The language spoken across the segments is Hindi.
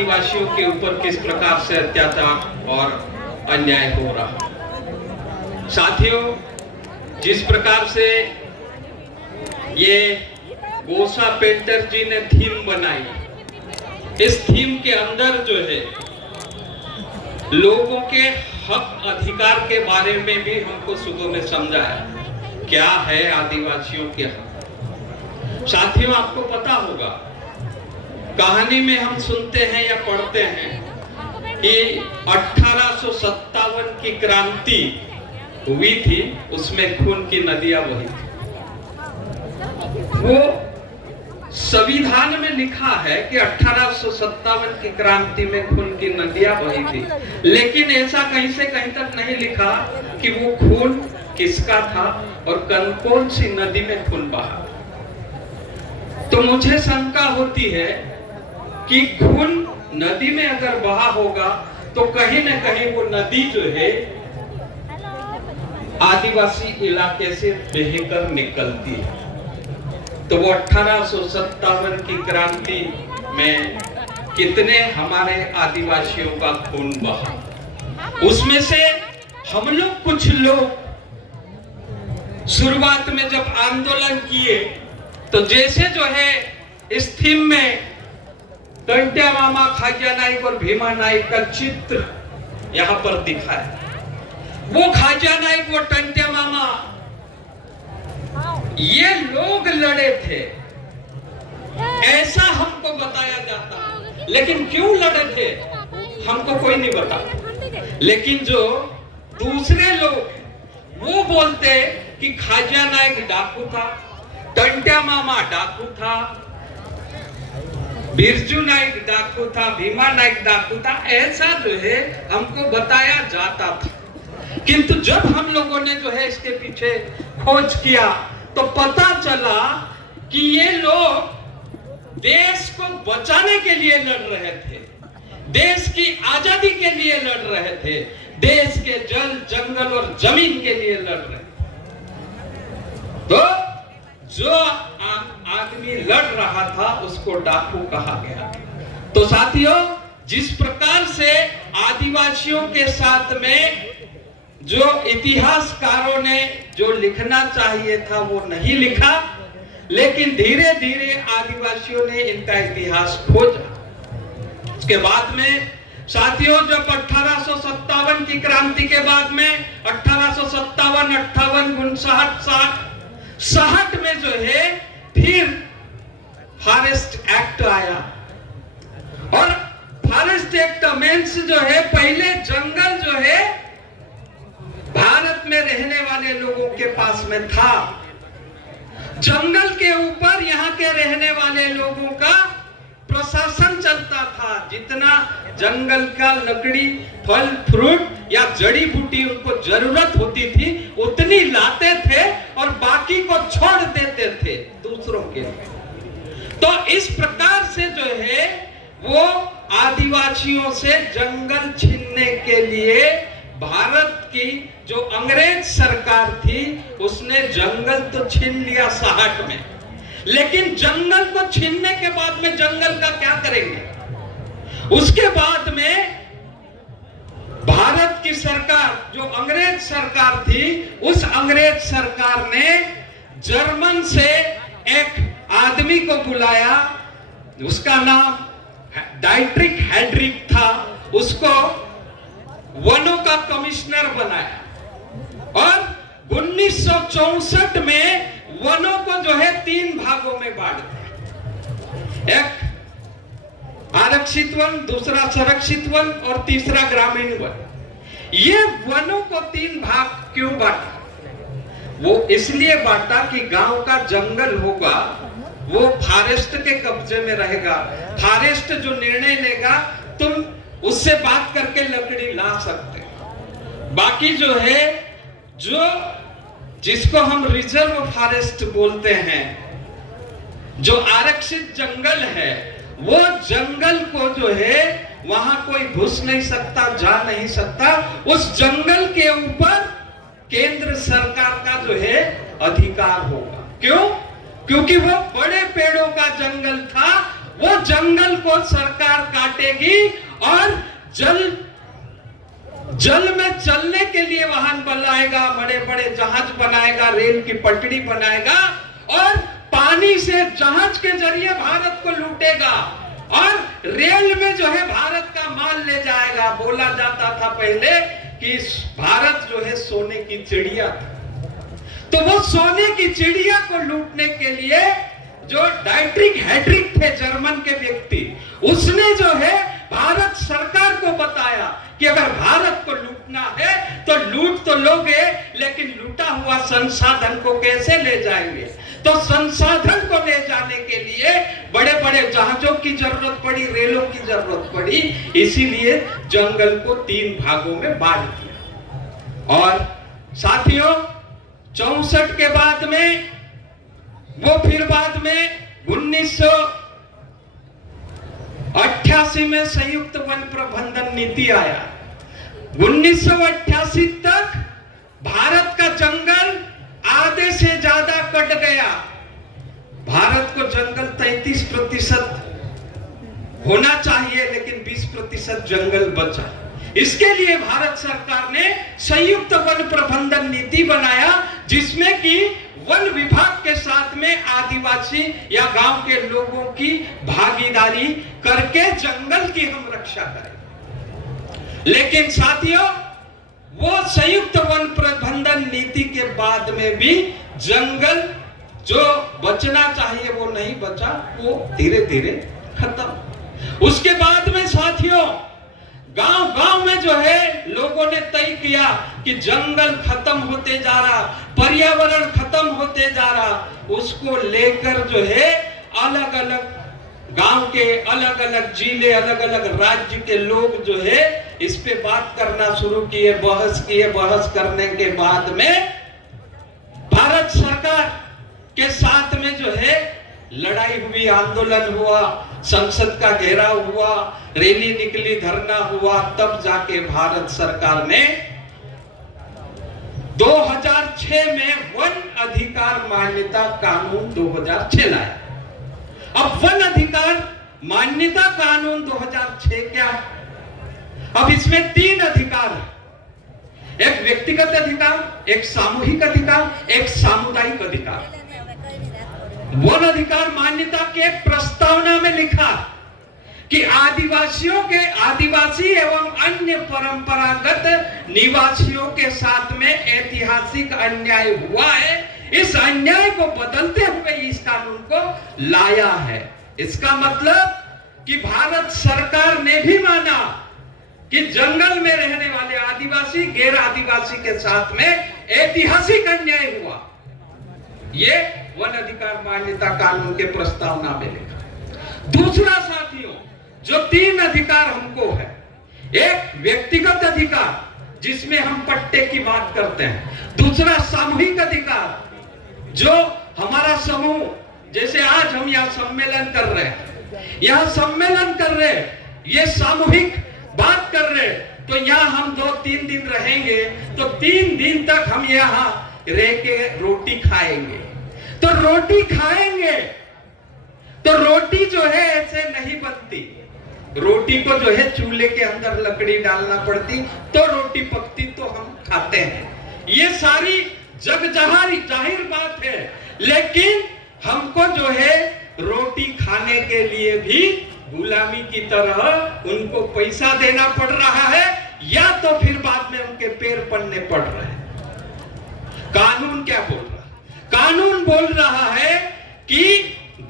आदिवासियों के ऊपर किस प्रकार से अत्याचार और अन्याय हो रहा। साथियों, जिस प्रकार से ये गोसा पेंटर जी ने थीम बनाई, इस थीम के अंदर जो है लोगों के हक अधिकार के बारे में भी हमको सुबह में समझाया क्या है आदिवासियों के हक। साथियों, आपको पता होगा, कहानी में हम सुनते हैं या पढ़ते हैं कि 1857 की क्रांति हुई थी, उसमें खून की नदियां बही थी। वो संविधान में लिखा है कि 1857 की क्रांति में खून की नदियां बही थी, लेकिन ऐसा कहीं से कहीं तक नहीं लिखा कि वो खून किसका था और कौन सी नदी में खून बहा। तो मुझे शंका होती है कि खून नदी में अगर बहा होगा तो कहीं न कहीं वो नदी जो है आदिवासी इलाके से बहकर निकलती है। तो वो 1857 की क्रांति में कितने हमारे आदिवासियों का खून बहा, उसमें से हम लोग कुछ लोग शुरुआत में जब आंदोलन किए तो जैसे जो है इस थीम में टंट्या मामा, खाजा नाइक और भीमा नाइक का चित्र यहां पर दिखा है। वो खाजा नाइक, वो टंट्या मामा, ये लोग लड़े थे ऐसा हमको बताया जाता, लेकिन क्यों लड़े थे हमको कोई नहीं बता। लेकिन जो दूसरे लोग वो बोलते कि खाजा नाइक डाकू था, टंट्या मामा डाकू था, बिरजू नाइक डाकू था, भीमा नाइक डाकू था, ऐसा जो है हमको बताया जाता था। किंतु जब हम लोगों ने जो है इसके पीछे खोज किया तो पता चला कि ये लोग देश को बचाने के लिए लड़ रहे थे, देश की आजादी के लिए लड़ रहे थे, देश के जल, जंगल और जमीन के लिए लड़ रहे थे। तो जो आदमी लड़ रहा था उसको डाकू कहा गया। तो साथियों, जिस प्रकार से आदिवासियों के साथ में जो इतिहासकारों ने जो लिखना चाहिए था वो नहीं लिखा, लेकिन धीरे धीरे आदिवासियों ने इनका इतिहास खोजा। उसके बाद में साथियों, जब 1857 की क्रांति के बाद में 1857, 58, 59, 60 में जो है फिर फॉरेस्ट एक्ट आया। और फॉरेस्ट एक्ट मीन्स जो है पहले जंगल जो है भारत में रहने वाले लोगों के पास में था, जंगल के ऊपर यहाँ के रहने वाले लोगों का प्रशासन चलता था। जितना जंगल का लकड़ी, फल फ्रूट या जड़ी बूटी उनको जरूरत होती थी उतनी लाते थे और बाकी को छोड़ देते थे दूसरों के लिए। तो इस प्रकार से जो है वो आदिवासियों से जंगल छीनने के लिए भारत की जो अंग्रेज सरकार थी उसने जंगल तो छीन लिया 60 में, लेकिन जंगल को छीनने के बाद में जंगल का क्या करेंगे? उसके बाद में भारत की सरकार, जो अंग्रेज सरकार थी, उस अंग्रेज सरकार ने जर्मन से एक आदमी को बुलाया, उसका नाम डाइट्रिक हेड्रिक था, उसको वनों का कमिश्नर बनाया और 1964 में वनों को जो है 3 भागों में बांट दिया। एक आरक्षित वन, दूसरा संरक्षित वन और तीसरा ग्रामीण वन। ये वनों को 3 भाग क्यों बांटा? वो इसलिए बांटा कि गांव का जंगल होगा वो फॉरेस्ट के कब्जे में रहेगा। फॉरेस्ट जो निर्णय लेगा तुम उससे बात करके लकड़ी ला सकते। बाकी जो है, जो जिसको हम रिजर्व फॉरेस्ट बोलते हैं, जो आरक्षित जंगल है, वो जंगल को जो है वहां कोई घुस नहीं सकता, जा नहीं सकता। उस जंगल के ऊपर केंद्र सरकार का जो है अधिकार होगा। क्यों? क्योंकि वो बड़े पेड़ों का जंगल था, वो जंगल को सरकार काटेगी और जल में चलने के लिए वाहन बनाएगा, बड़े बड़े जहाज बनाएगा, रेल की पटरी बनाएगा और पानी से जहाज के जरिए भारत को लूटेगा और रेल में जो है भारत का माल ले जाएगा। बोला जाता था पहले कि भारत जो है सोने की चिड़िया, तो वो सोने की चिड़िया को लूटने के लिए जो डाइट्रिक हेड्रिक थे जर्मन के व्यक्ति, उसने जो है भारत सरकार को बताया कि अगर भारत को लूटना है तो लूट तो लोगे, लेकिन लूटा हुआ संसाधन को कैसे ले जाएंगे। तो संसाधन को ले जाने के लिए बड़े बड़े जहाजों की जरूरत पड़ी, रेलों की जरूरत पड़ी, इसीलिए जंगल को 3 भागों में बांट दिया। और साथियों 64 के बाद में वो फिर बाद में 1988 में संयुक्त वन प्रबंधन नीति आया। 1988 तक भारत का जंगल आधे से ज्यादा कट गया। भारत को जंगल 33% होना चाहिए, लेकिन 20% जंगल बचा। इसके लिए भारत सरकार ने संयुक्त वन प्रबंधन नीति बनाया, जिसमें कि वन विभाग के साथ में आदिवासी या गांव के लोगों की भागीदारी करके जंगल की हम रक्षा करें। लेकिन साथियों, वो संयुक्त वन प्रबंधन नीति के बाद में भी जंगल जो बचना चाहिए वो नहीं बचा, वो धीरे धीरे खत्म। उसके बाद में साथियों गांव गांव में जो है लोगों ने तय किया कि जंगल खत्म होते जा रहा, पर्यावरण खत्म होते जा रहा। उसको लेकर जो है अलग अलग गांव के अलग अलग जिले, अलग अलग राज्य के लोग जो है इस पे बात करना शुरू किए, बहस किए। बहस करने के बाद में भारत सरकार के साथ में जो है लड़ाई हुई, आंदोलन हुआ, संसद का घेराव हुआ, रैली निकली, धरना हुआ। तब जाके भारत सरकार ने 2006 में वन अधिकार मान्यता कानून 2006 लाया। अब वन अधिकार मान्यता कानून 2006 क्या? अब इसमें 3 अधिकार है, एक व्यक्तिगत अधिकार, एक सामूहिक अधिकार, एक सामुदायिक अधिकार। वन अधिकार मान्यता के प्रस्तावना में लिखा कि आदिवासी एवं अन्य परंपरागत निवासियों के साथ में ऐतिहासिक अन्याय हुआ है। इस अन्याय को बदलते हुए इस कानून को लाया है। इसका मतलब कि भारत सरकार ने भी माना कि जंगल में रहने वाले आदिवासी गैर आदिवासी के साथ में ऐतिहासिक अन्याय हुआ। ये वन अधिकार मान्यता कानून के प्रस्तावना में लिखा। दूसरा साथियों, जो 3 अधिकार हमको है, एक व्यक्तिगत अधिकार जिसमें हम पट्टे की बात करते हैं, दूसरा सामूहिक अधिकार जो हमारा समूह, जैसे आज हम यहाँ सम्मेलन कर रहे हैं, यहाँ सम्मेलन कर रहे हैं, ये सामूहिक बात कर रहे हैं, तो यहाँ हम 2-3 दिन रहेंगे, तो 3 दिन तक हम यहाँ रह के रोटी खाएंगे। तो रोटी खाएंगे तो रोटी जो है ऐसे नहीं बनती, रोटी को जो है चूल्हे के अंदर लकड़ी डालना पड़ती, तो रोटी पकती, तो हम खाते हैं। ये सारी जग जाहिर बात है। लेकिन हमको जो है रोटी खाने के लिए भी गुलामी की तरह उनको पैसा देना पड़ रहा है, या तो फिर बाद में उनके पैर पड़ने पड़ रहे हैं। कानून क्या बोल रहा है? कानून बोल रहा है कि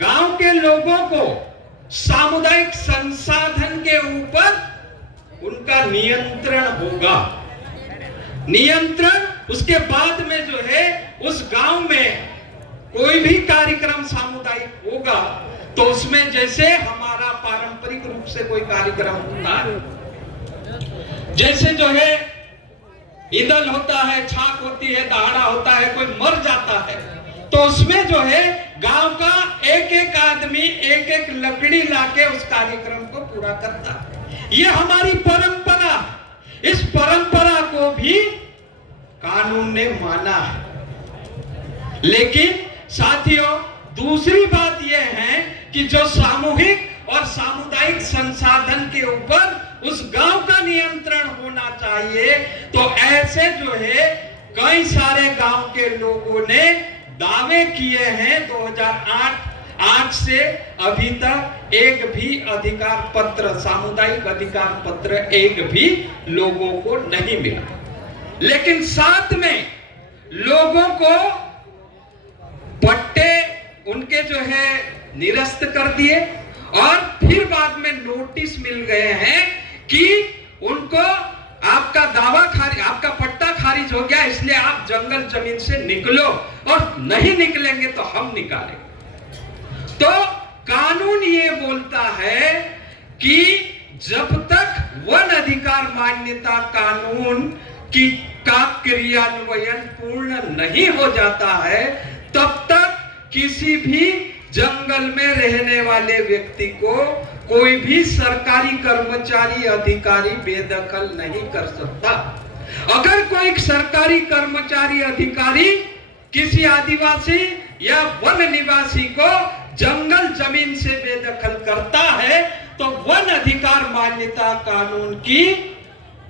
गांव के लोगों को सामुदायिक संसाधन के ऊपर उनका नियंत्रण होगा। नियंत्रण, उसके बाद में जो है उस गांव में कोई भी कार्यक्रम सामुदायिक होगा तो उसमें जैसे हमारा पारंपरिक रूप से कोई कार्यक्रम होता है, जैसे जो है ईदल होता है, छाक होती है, दहाड़ा होता है, कोई मर जाता है, तो उसमें जो है गांव का एक एक आदमी एक एक लकड़ी लाके उस कार्यक्रम को पूरा करता है। ये हमारी परंपरा, इस परंपरा को भी कानून ने माना है। लेकिन साथियों, दूसरी बात यह है कि जो सामूहिक और सामुदायिक संसाधन के ऊपर उस गांव का नियंत्रण होना चाहिए। तो ऐसे जो है कई सारे गांव के लोगों ने दावे किए हैं। 2008 से अभी तक एक भी अधिकार पत्र, सामुदायिक अधिकार पत्र एक भी लोगों को नहीं मिला। लेकिन साथ में लोगों को पट्टे उनके जो है निरस्त कर दिए और फिर बाद में नोटिस मिल गए हैं कि उनको आपका दावा खारिज, आपका पट्टा खारिज हो गया, इसलिए आप जंगल जमीन से निकलो, और नहीं निकलेंगे तो हम निकालेंगे। तो कानून ये बोलता है कि जब तक वन अधिकार मान्यता कानून का क्रियान्वयन पूर्ण नहीं हो जाता है, तब तक किसी भी जंगल में रहने वाले व्यक्ति को कोई भी सरकारी कर्मचारी अधिकारी बेदखल नहीं कर सकता। अगर कोई सरकारी कर्मचारी अधिकारी किसी आदिवासी या वन निवासी को जंगल जमीन से बेदखल करता है, तो वन अधिकार मान्यता कानून की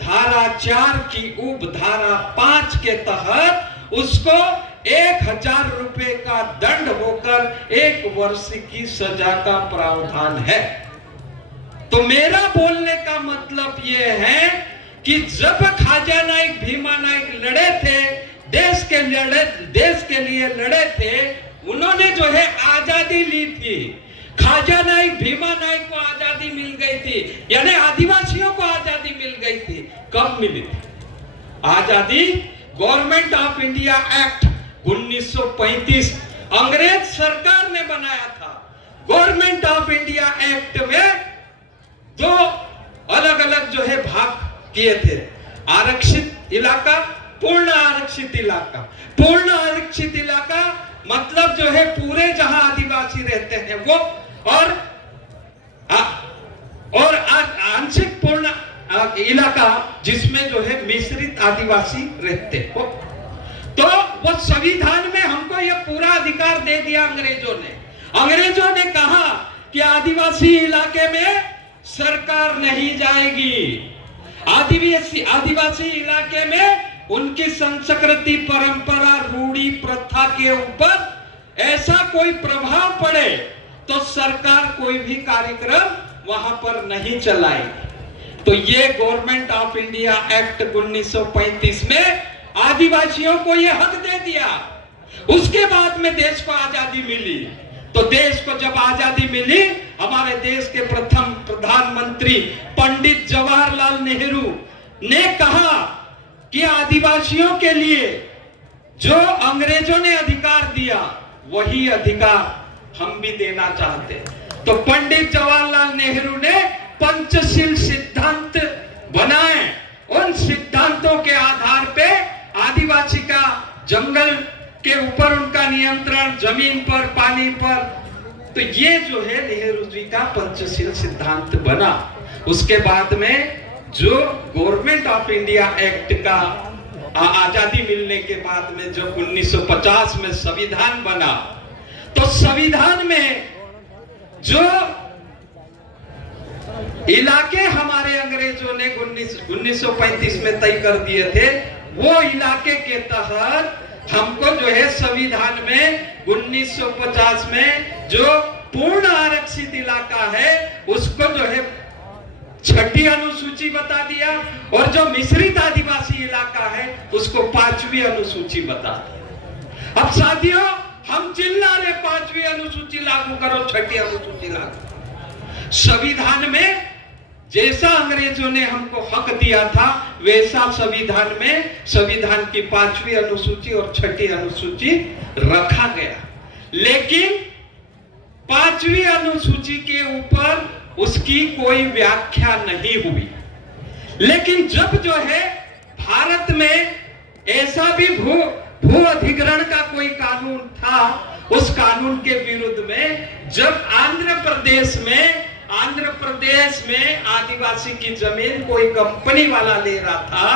धारा 4 की उपधारा 5 के तहत उसको 1000 रुपए का दंड होकर 1 वर्ष की सजा का प्रावधान है। तो मेरा बोलने का मतलब यह है कि जब खाजा नाइक भीमा नाइक लड़े थे, देश के लिए लड़े थे, उन्होंने जो है आजादी ली थी। खाजा नाइक भीमा नाइक को आजादी मिल गई थी, यानी आदिवासियों को आजादी मिल गई थी। कब मिली थी आजादी? गवर्नमेंट ऑफ इंडिया एक्ट 1935 अंग्रेज सरकार ने बनाया था। गवर्नमेंट ऑफ इंडिया एक्ट में 2 अलग अलग जो है भाग किए थे, आरक्षित इलाका, पूर्ण आरक्षित इलाका। पूर्ण आरक्षित इलाका मतलब जो है पूरे जहां आदिवासी रहते हैं वो, और आंशिक पूर्ण इलाका जिसमें जो है मिश्रित आदिवासी रहते हो। तो वो संविधान में हमको ये पूरा अधिकार दे दिया अंग्रेजों ने। अंग्रेजों ने कहा कि आदिवासी इलाके में सरकार नहीं जाएगी, आदिवासी इलाके में उनकी संस्कृति, परंपरा, रूढ़ी, प्रथा के ऊपर ऐसा कोई प्रभाव पड़े तो सरकार कोई भी कार्यक्रम वहां पर नहीं चलाएगी। तो ये गवर्नमेंट ऑफ इंडिया एक्ट 1935 में आदिवासियों को ये हक दे दिया। उसके बाद में देश को आजादी मिली। तो देश को जब आजादी मिली, हमारे देश के प्रथम प्रधानमंत्री पंडित जवाहरलाल नेहरू ने कहा कि आदिवासियों के लिए जो अंग्रेजों ने अधिकार दिया वही अधिकार हम भी देना चाहते। तो पंडित जवाहरलाल नेहरू ने पंचशील सिद्धांत बनाए। उन सिद्धांतों के आधार पे आदिवासी का जंगल के ऊपर उनका नियंत्रण, जमीन पर, पानी पर, तो ये जो है नेहरू जी का पंचशील सिद्धांत बना। उसके बाद में जो गवर्नमेंट ऑफ इंडिया एक्ट का आजादी मिलने के बाद में जब 1950 में संविधान बना, तो संविधान में जो इलाके हमारे अंग्रेजों ने 1935 में तय कर दिए थे, वो इलाके के तहत हमको जो है संविधान में 1950 में जो पूर्ण आरक्षित इलाका है उसको जो है 6ठी अनुसूची बता दिया, और जो मिश्रित आदिवासी इलाका है उसको 5वीं अनुसूची बता दिया। अब साथियों, हम चिल्ला रहे 5वीं अनुसूची लागू करो, 6ठी अनुसूची लागू। संविधान में जैसा अंग्रेजों ने हमको हक दिया था वैसा संविधान में संविधान की 5वीं अनुसूची और 6ठी अनुसूची रखा गया। लेकिन 5वीं अनुसूची के ऊपर उसकी कोई व्याख्या नहीं हुई। लेकिन जब जो है भारत में ऐसा भी भू अधिग्रहण का कोई कानून था, उस कानून के विरुद्ध में जब आंध्र प्रदेश में आदिवासी की जमीन कोई कंपनी वाला ले रहा था,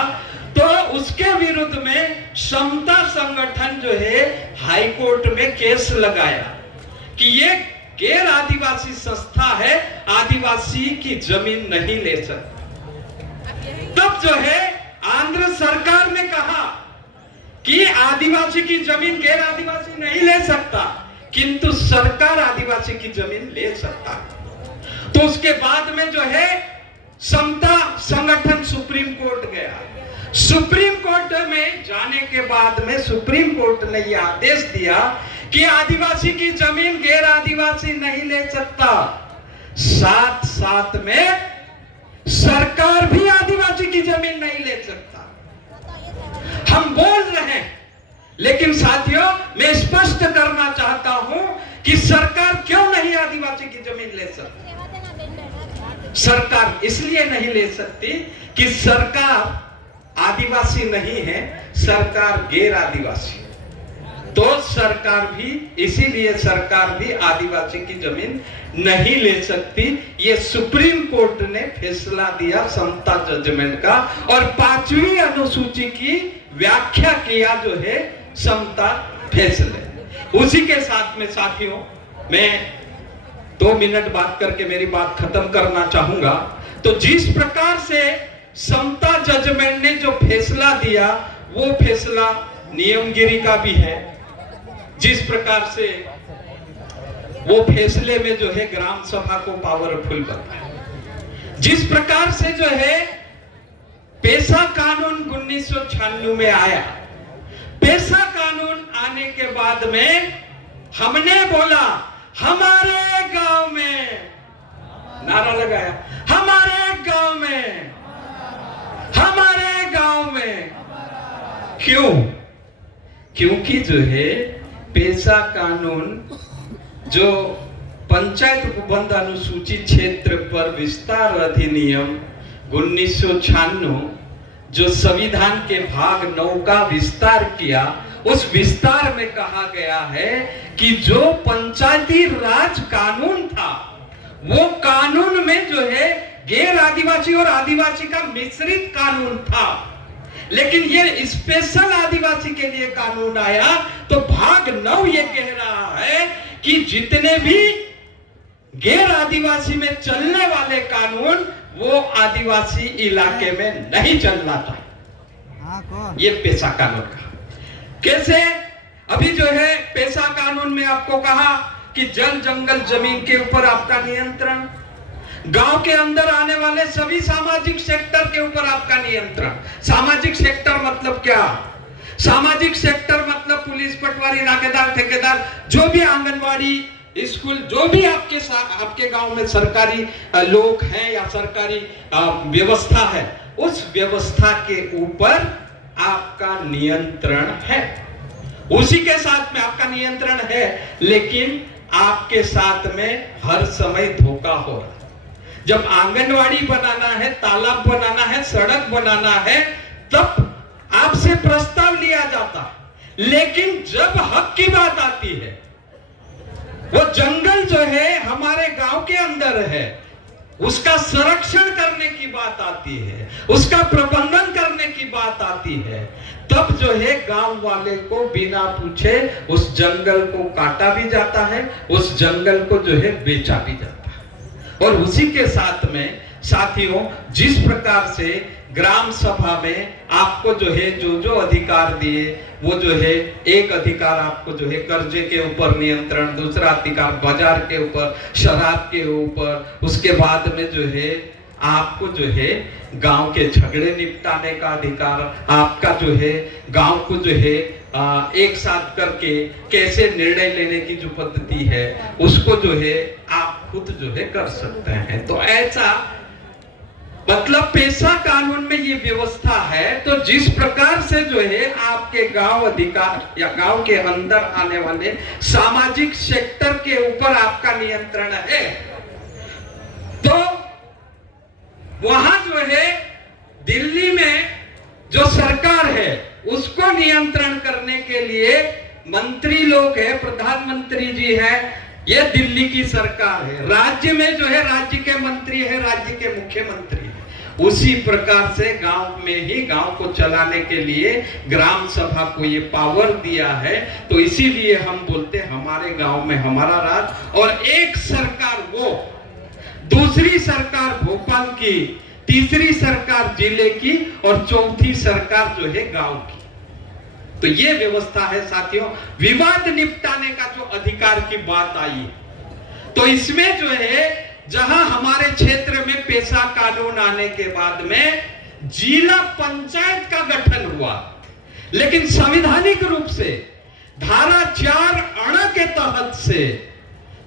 तो उसके विरुद्ध में समता संगठन जो है हाई कोर्ट में केस लगाया कि ये गैर आदिवासी संस्था है, आदिवासी की जमीन नहीं ले सकती। तब जो है आंध्र सरकार ने कहा कि आदिवासी की जमीन गैर आदिवासी नहीं ले सकता, किंतु सरकार आदिवासी की जमीन ले सकता। तो उसके बाद में जो है समता संगठन सुप्रीम कोर्ट गया। सुप्रीम कोर्ट में जाने के बाद में सुप्रीम कोर्ट ने यह आदेश दिया कि आदिवासी की जमीन गैर आदिवासी नहीं ले सकता, साथ साथ में सरकार भी आदिवासी की जमीन नहीं ले सकता। हम बोल रहे हैं, लेकिन साथियों मैं स्पष्ट करना चाहता हूं कि सरकार क्यों नहीं आदिवासी की जमीन ले सकती। सरकार इसलिए नहीं ले सकती कि सरकार आदिवासी नहीं है, सरकार गैर आदिवासी, तो सरकार भी, इसीलिए सरकार भी आदिवासी की जमीन नहीं ले सकती। ये सुप्रीम कोर्ट ने फैसला दिया समता जजमेंट का, और 5वीं अनुसूची की व्याख्या किया जो है समता फैसले। उसी के साथ में साथियों मैं 2 मिनट बात करके मेरी बात खत्म करना चाहूंगा। तो जिस प्रकार से समता जजमेंट ने जो फैसला दिया वो फैसला नियमगिरी का भी है, जिस प्रकार से वो फैसले में जो है ग्राम सभा को पावरफुल बनाया, जिस प्रकार से जो है पेशा कानून 1996 में आया। पेशा कानून आने के बाद में हमने बोला हमारे गांव में, नारा लगाया हमारे गांव में, हमारे गांव में। क्यों? क्योंकि जो है पेशा कानून जो पंचायत उपबंध अनुसूचित क्षेत्र पर विस्तार अधिनियम 1996 जो संविधान के भाग 9 का विस्तार किया, उस विस्तार में कहा गया है कि जो पंचायती राज कानून था वो कानून में जो है गैर आदिवासी और आदिवासी का मिश्रित कानून था, लेकिन ये स्पेशल आदिवासी के लिए कानून आया। तो भाग 9 ये कह रहा है कि जितने भी गैर आदिवासी में चलने वाले कानून वो आदिवासी इलाके में नहीं चलना चाहिए। ये पेशा कानून का कैसे? अभी जो है पेशा कानून में आपको कहा कि जल जंगल जमीन के ऊपर आपका नियंत्रण, गांव के अंदर आने वाले सभी सामाजिक सेक्टर के ऊपर आपका नियंत्रण। सामाजिक सेक्टर मतलब क्या? सामाजिक सेक्टर मतलब पुलिस, पटवारी, नाकेदार, ठेकेदार, जो भी आंगनवाड़ी, स्कूल, जो भी आपके गांव में सरकारी लोग हैं या सरकारी व्यवस्था है, उस व्यवस्था के ऊपर आपका नियंत्रण है। उसी के साथ में आपका नियंत्रण है, लेकिन आपके साथ में हर समय धोखा हो रहा है। जब आंगनवाड़ी बनाना है, तालाब बनाना है, सड़क बनाना है, तब आपसे प्रस्ताव लिया जाता है, लेकिन जब हक की बात आती है, वो जंगल जो है हमारे गांव के अंदर है, उसका संरक्षण करने की बात आती है, उसका प्रबंधन करने की बात आती है, तब जो है गांव वाले को बिना पूछे उस जंगल को काटा भी जाता है, उस जंगल को जो है बेचा भी जाता है। और उसी के साथ में साथियों, जिस प्रकार से ग्राम सभा में आपको जो है जो अधिकार दिए, वो जो है एक अधिकार आपको जो है कर्जे के ऊपर नियंत्रण, दूसरा अधिकार बाजार के ऊपर, शराब के ऊपर, उसके बाद में जो है आपको जो है गांव के झगड़े निपटाने का अधिकार, आपका जो है गांव को जो है एक साथ करके कैसे निर्णय लेने की जो पद्धति है उसको जो है आप खुद जो है कर सकते हैं। तो ऐसा मतलब पेशा कानून में ये व्यवस्था है। तो जिस प्रकार से जो है आपके गांव अधिकार या गांव के अंदर आने वाले सामाजिक सेक्टर के ऊपर आपका नियंत्रण है, तो वहां जो है दिल्ली में जो सरकार है उसको नियंत्रण करने के लिए मंत्री लोग हैं, प्रधानमंत्री जी हैं, ये दिल्ली की सरकार है। राज्य में जो है राज्य के मंत्री है, राज्य के मुख्यमंत्री है, उसी प्रकार से गांव में ही गांव को चलाने के लिए ग्राम सभा को ये पावर दिया है। तो इसीलिए हम बोलते हमारे गांव में हमारा राज, और एक सरकार वो, दूसरी सरकार भोपाल की, तीसरी सरकार जिले की और चौथी सरकार जो है गांव की। तो ये व्यवस्था है साथियों। विवाद निपटाने का जो अधिकार की बात आई, तो इसमें जो है जहां हमारे क्षेत्र में पेशा कानून आने के बाद में जिला पंचायत का गठन हुआ, लेकिन संवैधानिक रूप से धारा 4 अण के तहत से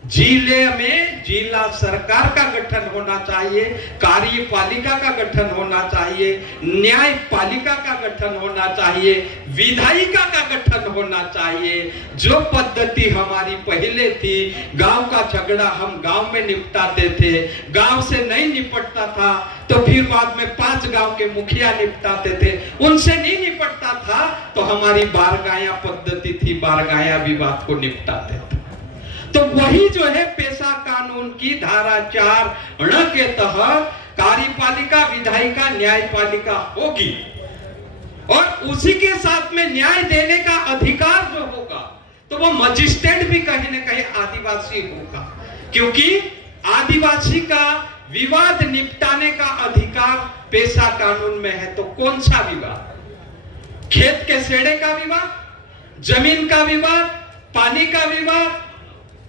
जिले में जिला सरकार का गठन होना चाहिए, कार्यपालिका का गठन होना चाहिए, न्यायपालिका का गठन होना चाहिए, विधायिका का गठन होना चाहिए। जो पद्धति हमारी पहले थी, गांव का झगड़ा हम गांव में निपटाते थे, गांव से नहीं निपटता था तो फिर बाद में 5 गांव के मुखिया निपटाते थे, उनसे नहीं निपटता था तो हमारी बारगाया पद्धति थी, बारगाया विवाद को निपटाते थे। तो वही जो है पेशा कानून की धारा 4 अण के तहत कार्यपालिका, विधायिका, न्यायपालिका होगी, और उसी के साथ में न्याय देने का अधिकार जो होगा तो वो मजिस्ट्रेट भी कहीं न कहीं आदिवासी होगा, क्योंकि आदिवासी का विवाद निपटाने का अधिकार पेशा कानून में है। तो कौन सा विवाद? खेत के सेड़े का विवाद, जमीन का विवाद, पानी का विवाद,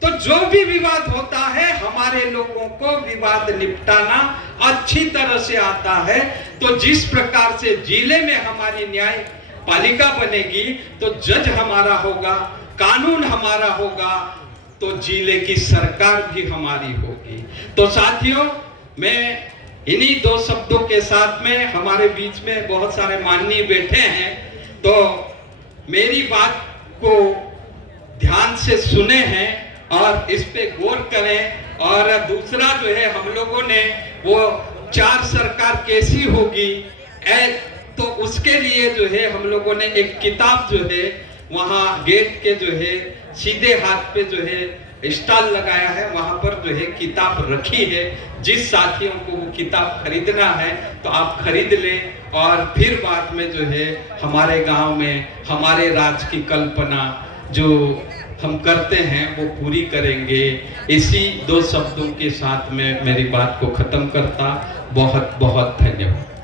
तो जो भी विवाद होता है हमारे लोगों को विवाद निपटाना अच्छी तरह से आता है। तो जिस प्रकार से जिले में हमारी न्यायपालिका बनेगी तो जज हमारा होगा, कानून हमारा होगा, तो जिले की सरकार भी हमारी होगी। तो साथियों, मैं इन्हीं 2 शब्दों के साथ में, हमारे बीच में बहुत सारे माननीय बैठे हैं, तो मेरी बात को ध्यान से सुने हैं और इस पे गौर करें। और दूसरा जो है, हम लोगों ने वो 4 सरकार कैसी होगी, तो उसके लिए जो है हम लोगों ने एक किताब जो है वहाँ गेट के जो है सीधे हाथ पे जो है स्टॉल लगाया है, वहां पर जो है किताब रखी है। जिस साथियों को वो किताब खरीदना है तो आप खरीद लें, और फिर बाद में जो है हमारे गांव में हमारे राज की कल्पना जो हम करते हैं वो पूरी करेंगे। इसी 2 शब्दों के साथ में मेरी बात को खत्म करता। बहुत बहुत धन्यवाद।